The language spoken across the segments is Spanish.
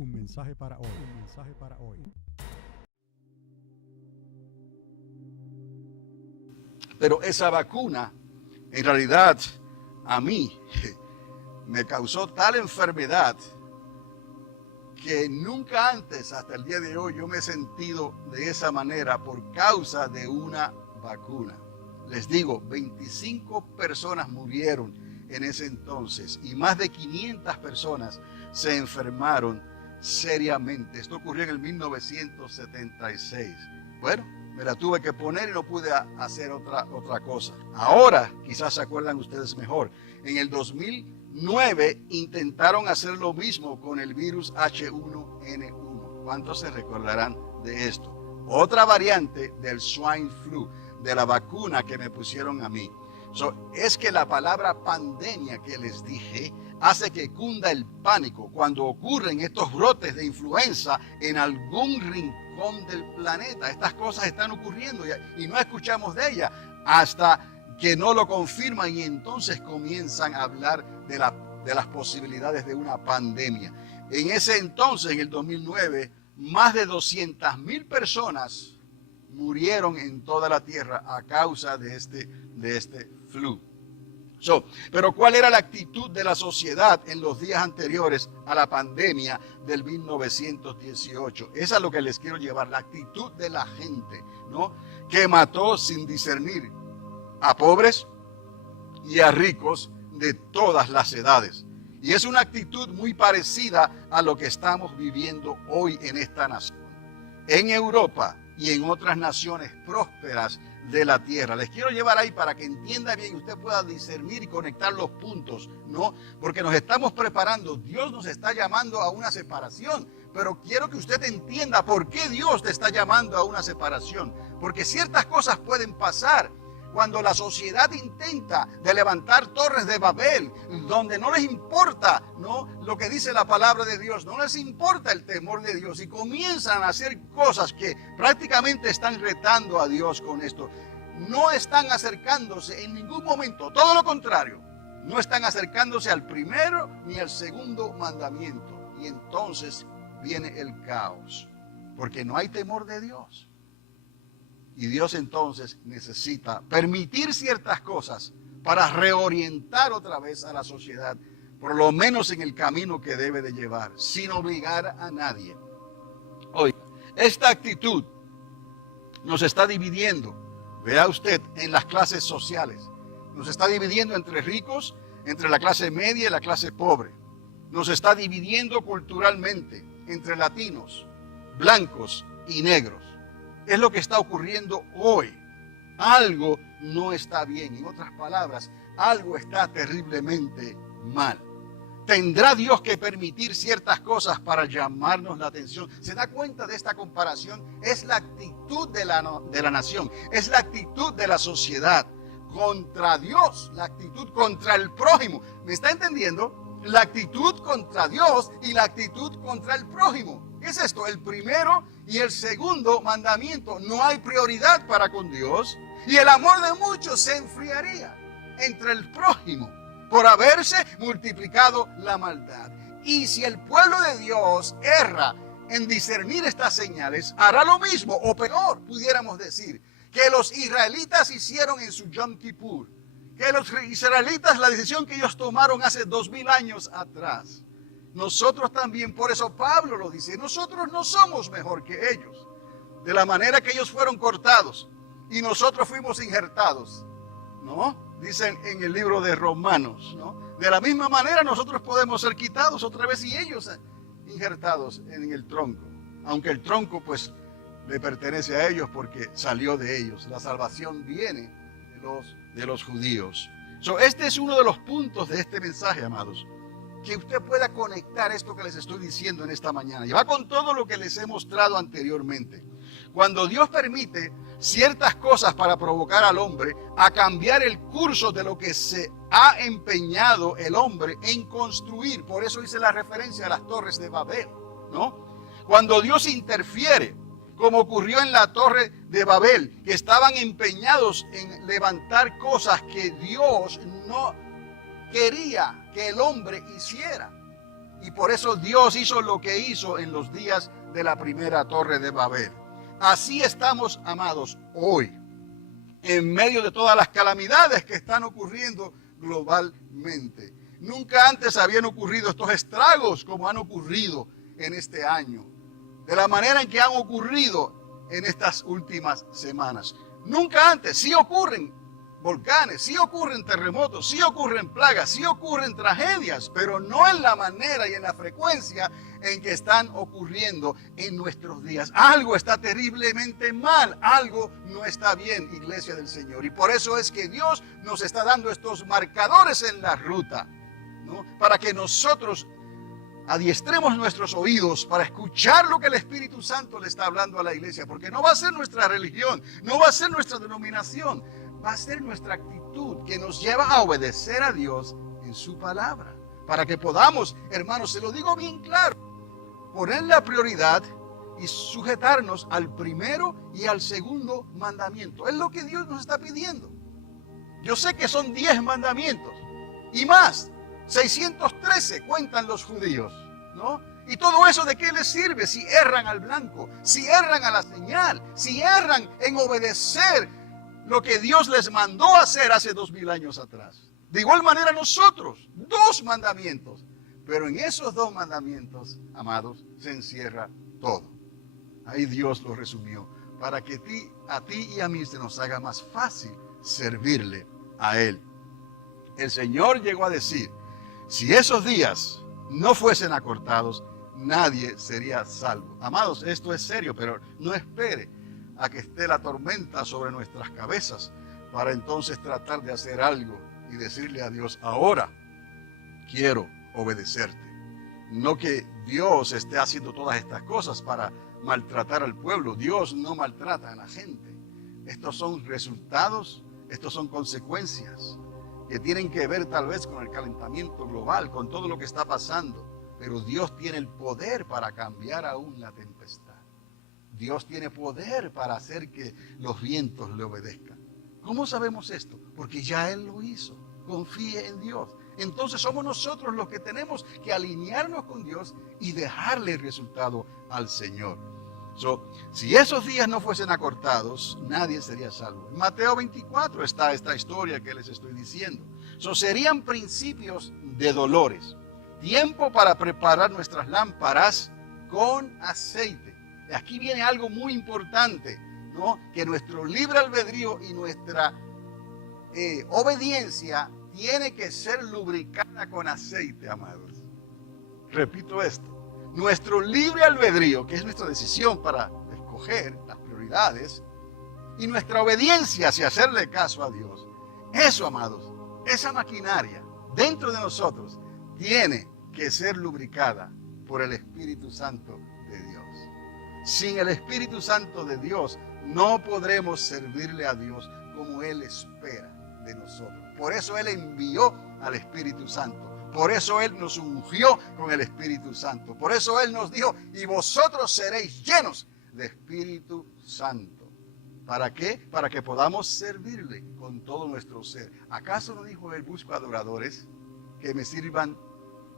Un mensaje para hoy. Un mensaje para hoy. Pero esa vacuna, en realidad, a mí me causó tal enfermedad que nunca antes, hasta el día de hoy, yo me he sentido de esa manera por causa de una vacuna. Les digo, 25 personas murieron en ese entonces y más de 500 personas se enfermaron seriamente. Esto ocurrió en el 1976. Bueno, me la tuve que poner y no pude hacer otra cosa. Ahora, quizás se acuerdan ustedes mejor, en el 2009 intentaron hacer lo mismo con el virus H1N1. ¿Cuántos se recordarán de esto? Otra variante del swine flu, de la vacuna que me pusieron a mí. Es que la palabra pandemia que les dije hace que cunda el pánico cuando ocurren estos brotes de influenza en algún rincón del planeta. Estas cosas están ocurriendo y no escuchamos de ellas hasta que no lo confirman y entonces comienzan a hablar de las posibilidades de una pandemia. En ese entonces, en el 2009, más de 200,000 personas murieron en toda la tierra a causa de este flu. Pero ¿cuál era la actitud de la sociedad en los días anteriores a la pandemia del 1918? Esa es lo que les quiero llevar, la actitud de la gente, ¿no? Que mató sin discernir a pobres y a ricos de todas las edades. Y es una actitud muy parecida a lo que estamos viviendo hoy en esta nación, en Europa y en otras naciones prósperas de la tierra. Les quiero llevar ahí para que entienda bien y usted pueda discernir y conectar los puntos, ¿no? Porque nos estamos preparando. Dios nos está llamando a una separación, pero quiero que usted entienda por qué Dios te está llamando a una separación. Porque ciertas cosas pueden pasar cuando la sociedad intenta de levantar torres de Babel, donde no les importa, ¿no?, lo que dice la palabra de Dios, no les importa el temor de Dios y comienzan a hacer cosas que prácticamente están retando a Dios con esto. No están acercándose en ningún momento, todo lo contrario, no están acercándose al primero ni al segundo mandamiento. Y entonces viene el caos, porque no hay temor de Dios. Y Dios entonces necesita permitir ciertas cosas para reorientar otra vez a la sociedad, por lo menos en el camino que debe de llevar, sin obligar a nadie. Hoy, esta actitud nos está dividiendo, vea usted, en las clases sociales. Nos está dividiendo entre ricos, entre la clase media y la clase pobre. Nos está dividiendo culturalmente entre latinos, blancos y negros. Es lo que está ocurriendo hoy. Algo no está bien. En otras palabras, algo está terriblemente mal. ¿Tendrá Dios que permitir ciertas cosas para llamarnos la atención? ¿Se da cuenta de esta comparación? Es la actitud de la nación, es la actitud de la sociedad contra Dios, la actitud contra el prójimo. ¿Me está entendiendo? La actitud contra Dios y la actitud contra el prójimo. ¿Qué es esto? El primero y el segundo mandamiento. No hay prioridad para con Dios y el amor de muchos se enfriaría entre el prójimo por haberse multiplicado la maldad. Y si el pueblo de Dios erra en discernir estas señales, hará lo mismo o peor, pudiéramos decir, que los israelitas hicieron en su Yom Kippur, que los israelitas, la decisión que ellos tomaron hace 2000 años atrás. Nosotros también, por eso Pablo lo dice, nosotros no somos mejor que ellos. De la manera que ellos fueron cortados y nosotros fuimos injertados, ¿no? Dicen en el libro de Romanos, ¿no? De la misma manera nosotros podemos ser quitados otra vez y ellos injertados en el tronco. Aunque el tronco pues le pertenece a ellos porque salió de ellos. La salvación viene de los judíos. Este es uno de los puntos de este mensaje, amados. Que usted pueda conectar esto que les estoy diciendo en esta mañana. Y va con todo lo que les he mostrado anteriormente. Cuando Dios permite ciertas cosas para provocar al hombre a cambiar el curso de lo que se ha empeñado el hombre en construir. Por eso hice la referencia a las torres de Babel, ¿no? Cuando Dios interfiere, como ocurrió en la torre de Babel, que estaban empeñados en levantar cosas que Dios no quería que el hombre hiciera. Y por eso Dios hizo lo que hizo en los días de la primera torre de Babel. Así estamos, amados, hoy, en medio de todas las calamidades que están ocurriendo globalmente. Nunca antes habían ocurrido estos estragos como han ocurrido en este año, de la manera en que han ocurrido en estas últimas semanas. Nunca antes. Sí ocurren volcanes, sí ocurren terremotos, sí ocurren plagas, sí ocurren tragedias, pero no en la manera y en la frecuencia en que están ocurriendo en nuestros días. Algo está terriblemente mal, algo no está bien, iglesia del Señor. Y por eso es que Dios nos está dando estos marcadores en la ruta, ¿no? Para que nosotros adiestremos nuestros oídos para escuchar lo que el Espíritu Santo le está hablando a la iglesia, porque no va a ser nuestra religión, no va a ser nuestra denominación, va a ser nuestra actitud que nos lleva a obedecer a Dios en su palabra, para que podamos, hermanos, se lo digo bien claro, poner la prioridad y sujetarnos al primero y al segundo mandamiento. Es lo que Dios nos está pidiendo. Yo sé que son 10 mandamientos y más. 613 cuentan los judíos, ¿no? Y todo eso, ¿de qué les sirve si erran al blanco, si erran a la señal, si erran en obedecer lo que Dios les mandó hacer hace 2000 años atrás? De igual manera nosotros, 2 mandamientos, pero en esos 2 mandamientos, amados, se encierra todo. Ahí Dios lo resumió, para que a ti y a mí se nos haga más fácil servirle a Él. El Señor llegó a decir: si esos días no fuesen acortados, nadie sería salvo. Amados, esto es serio, pero no espere a que esté la tormenta sobre nuestras cabezas para entonces tratar de hacer algo y decirle a Dios: ahora quiero obedecerte. No que Dios esté haciendo todas estas cosas para maltratar al pueblo. Dios no maltrata a la gente. Estos son resultados, estos son consecuencias que tienen que ver tal vez con el calentamiento global, con todo lo que está pasando. Pero Dios tiene el poder para cambiar aún la tempestad. Dios tiene poder para hacer que los vientos le obedezcan. ¿Cómo sabemos esto? Porque ya Él lo hizo. Confíe en Dios. Entonces somos nosotros los que tenemos que alinearnos con Dios y dejarle el resultado al Señor. Si esos días no fuesen acortados, nadie sería salvo. En Mateo 24 está esta historia que les estoy diciendo. Serían principios de dolores. Tiempo para preparar nuestras lámparas con aceite. Aquí viene algo muy importante, ¿no? Que nuestro libre albedrío y nuestra obediencia tiene que ser lubricada con aceite, amados. Repito esto. Nuestro libre albedrío, que es nuestra decisión para escoger las prioridades, y nuestra obediencia hacia hacerle caso a Dios, eso, amados, esa maquinaria dentro de nosotros tiene que ser lubricada por el Espíritu Santo de Dios. Sin el Espíritu Santo de Dios no podremos servirle a Dios como Él espera de nosotros. Por eso Él envió al Espíritu Santo. Por eso Él nos ungió con el Espíritu Santo. Por eso Él nos dijo: y vosotros seréis llenos de Espíritu Santo. ¿Para qué? Para que podamos servirle con todo nuestro ser. ¿Acaso no dijo Él: busco adoradores que me sirvan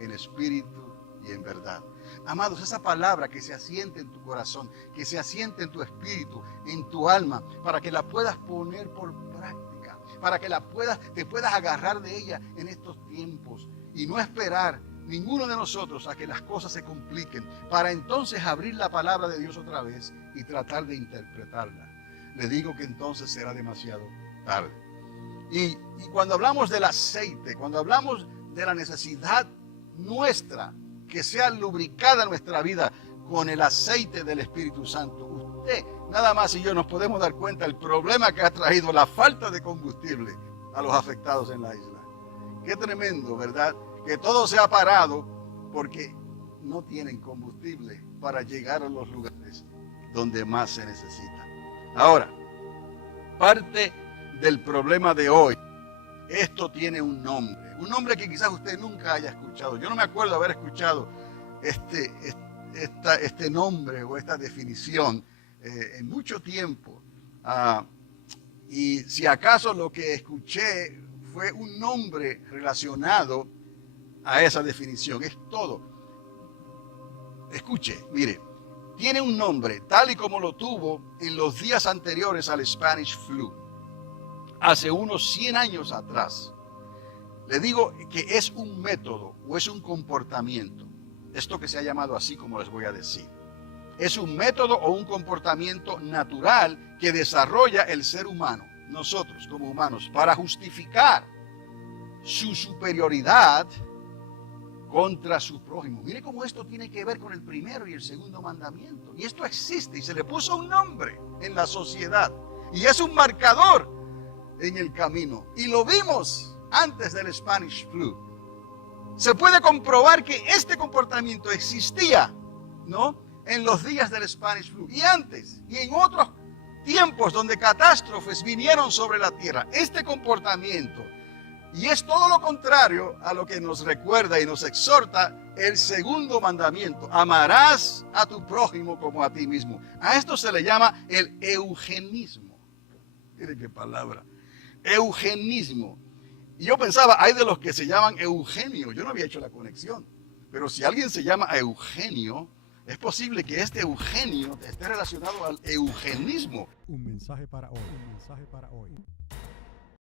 en espíritu y en verdad? Amados, esa palabra que se asiente en tu corazón, que se asiente en tu espíritu, en tu alma, para que la puedas poner por práctica, para que te puedas agarrar de ella en estos tiempos y no esperar ninguno de nosotros a que las cosas se compliquen para entonces abrir la palabra de Dios otra vez y tratar de interpretarla. Le digo que entonces será demasiado tarde. Y cuando hablamos del aceite, cuando hablamos de la necesidad nuestra que sea lubricada nuestra vida con el aceite del Espíritu Santo, usted, nada más y yo nos podemos dar cuenta del problema que ha traído la falta de combustible a los afectados en la isla. Qué tremendo, ¿verdad? Que todo se ha parado porque no tienen combustible para llegar a los lugares donde más se necesita. Ahora, parte del problema de hoy, esto tiene un nombre que quizás usted nunca haya escuchado. Yo no me acuerdo haber escuchado este nombre o esta definición en mucho tiempo. Y si acaso lo que escuché fue un nombre relacionado a esa definición. Es todo. escuche, mire, tiene un nombre tal y como lo tuvo en los días anteriores al Spanish Flu, hace unos 100 años atrás. Le digo que es un método o es un comportamiento, esto que se ha llamado así como les voy a decir. Es un método o un comportamiento natural que desarrolla el ser humano, nosotros como humanos, para justificar su superioridad contra su prójimo. Mire cómo esto tiene que ver con el primero y el segundo mandamiento. Y esto existe y se le puso un nombre en la sociedad. Y es un marcador en el camino. Y lo vimos antes del Spanish Flu. Se puede comprobar que este comportamiento existía, ¿no?, en los días del Spanish Flu y antes y en otros tiempos donde catástrofes vinieron sobre la tierra. Este comportamiento, y es todo lo contrario a lo que nos recuerda y nos exhorta el segundo mandamiento: amarás a tu prójimo como a ti mismo. A esto se le llama el eugenismo. Mire qué palabra, eugenismo. Y yo pensaba, hay de los que se llaman Eugenio. Yo no había hecho la conexión, pero si alguien se llama Eugenio, es posible que este Eugenio esté relacionado al eugenismo. Un mensaje para hoy. Un mensaje para hoy.